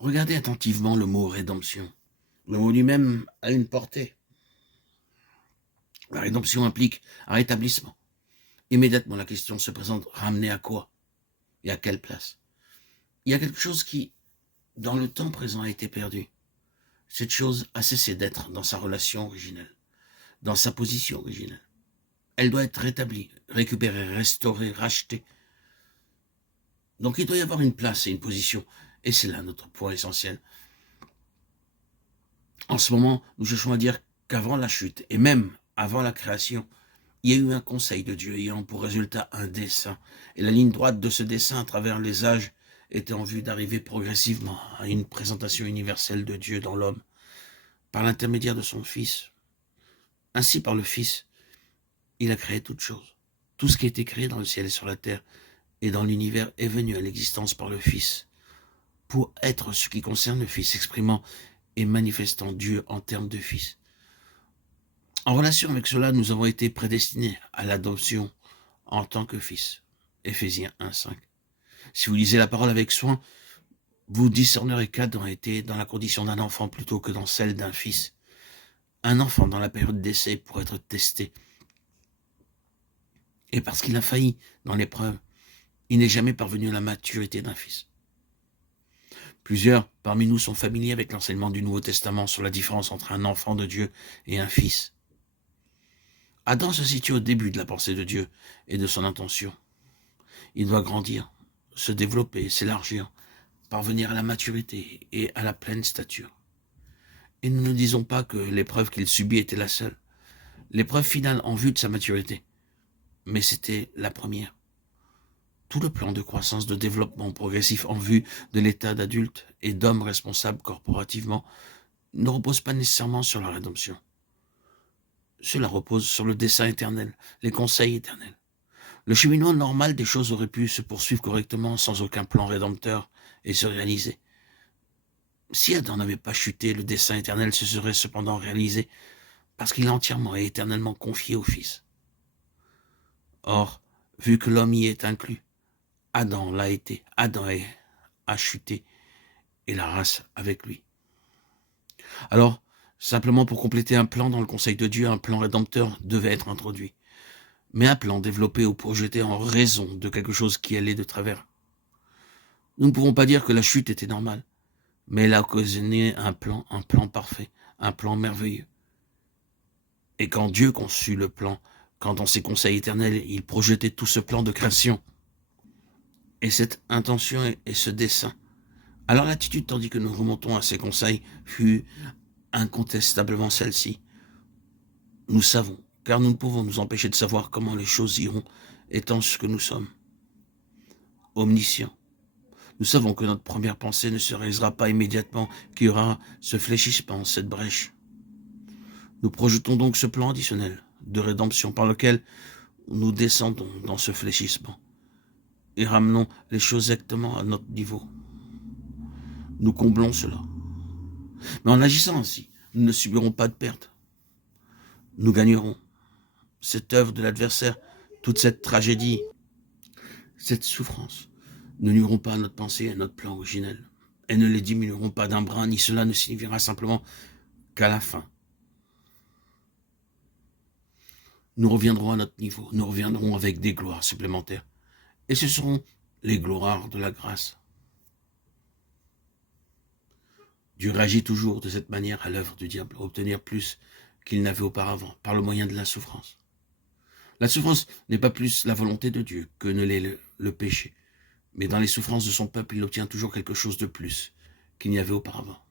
Regardez attentivement le mot rédemption. Le mot lui-même a une portée. La rédemption implique un rétablissement. Immédiatement, la question se présente, ramener à quoi et à quelle place? Il y a quelque chose qui, dans le temps présent, a été perdu. Cette chose a cessé d'être dans sa relation originelle, dans sa position originelle. Elle doit être rétablie, récupérée, restaurée, rachetée. Donc il doit y avoir une place et une position. Et c'est là notre point essentiel. En ce moment, nous cherchons à dire qu'avant la chute, et même avant la création, il y a eu un conseil de Dieu ayant pour résultat un dessein. Et la ligne droite de ce dessein à travers les âges était en vue d'arriver progressivement à une présentation universelle de Dieu dans l'homme, par l'intermédiaire de son Fils. Ainsi, par le Fils, il a créé toutes choses. Tout ce qui a été créé dans le ciel et sur la terre et dans l'univers est venu à l'existence par le Fils, pour être ce qui concerne le Fils, exprimant et manifestant Dieu en termes de Fils. En relation avec cela, nous avons été prédestinés à l'adoption en tant que fils. Éphésiens 1,5. Si vous lisez la parole avec soin, vous discernerez qu'Adam était dans la condition d'un enfant plutôt que dans celle d'un fils. Un enfant dans la période d'essai pour être testé. Et parce qu'il a failli dans l'épreuve, il n'est jamais parvenu à la maturité d'un fils. Plusieurs parmi nous sont familiers avec l'enseignement du Nouveau Testament sur la différence entre un enfant de Dieu et un fils. Adam se situe au début de la pensée de Dieu et de son intention. Il doit grandir, se développer, s'élargir, parvenir à la maturité et à la pleine stature. Et nous ne disons pas que l'épreuve qu'il subit était la seule, l'épreuve finale en vue de sa maturité, mais c'était la première. Tout le plan de croissance, de développement progressif en vue de l'état d'adulte et d'homme responsable corporativement ne repose pas nécessairement sur la rédemption. Cela repose sur le dessein éternel, les conseils éternels. Le cheminement normal des choses aurait pu se poursuivre correctement sans aucun plan rédempteur et se réaliser. Si Adam n'avait pas chuté, le dessein éternel se serait cependant réalisé parce qu'il est entièrement et éternellement confié au Fils. Or, vu que l'homme y est inclus, Adam l'a été, a chuté et la race avec lui. Alors, simplement pour compléter un plan dans le conseil de Dieu, un plan rédempteur devait être introduit. Mais un plan développé ou projeté en raison de quelque chose qui allait de travers. Nous ne pouvons pas dire que la chute était normale, mais elle a occasionné un plan parfait, un plan merveilleux. Et quand Dieu conçut le plan, quand dans ses conseils éternels, il projetait tout ce plan de création, et cette intention et ce dessein, alors l'attitude, tandis que nous remontons à ses conseils, fut incontestablement celle-ci. Nous savons, car nous ne pouvons nous empêcher de savoir comment les choses iront, étant ce que nous sommes. Omniscients. Nous savons que notre première pensée ne se réalisera pas immédiatement, qu'il y aura ce fléchissement, cette brèche. Nous projetons donc ce plan additionnel de rédemption par lequel nous descendons dans ce fléchissement et ramenons les choses exactement à notre niveau. Nous comblons cela. Mais en agissant ainsi, nous ne subirons pas de perte. Nous gagnerons. Cette œuvre de l'adversaire, toute cette tragédie, cette souffrance, ne nuiront pas à notre pensée et à notre plan originel. Elles ne les diminueront pas d'un brin, ni cela ne signifiera simplement qu'à la fin, nous reviendrons à notre niveau, nous reviendrons avec des gloires supplémentaires. Et ce seront les gloires de la grâce. Dieu réagit toujours de cette manière à l'œuvre du diable, à obtenir plus qu'il n'avait auparavant, par le moyen de la souffrance. La souffrance n'est pas plus la volonté de Dieu que ne l'est le péché. Mais dans les souffrances de son peuple, il obtient toujours quelque chose de plus qu'il n'y avait auparavant.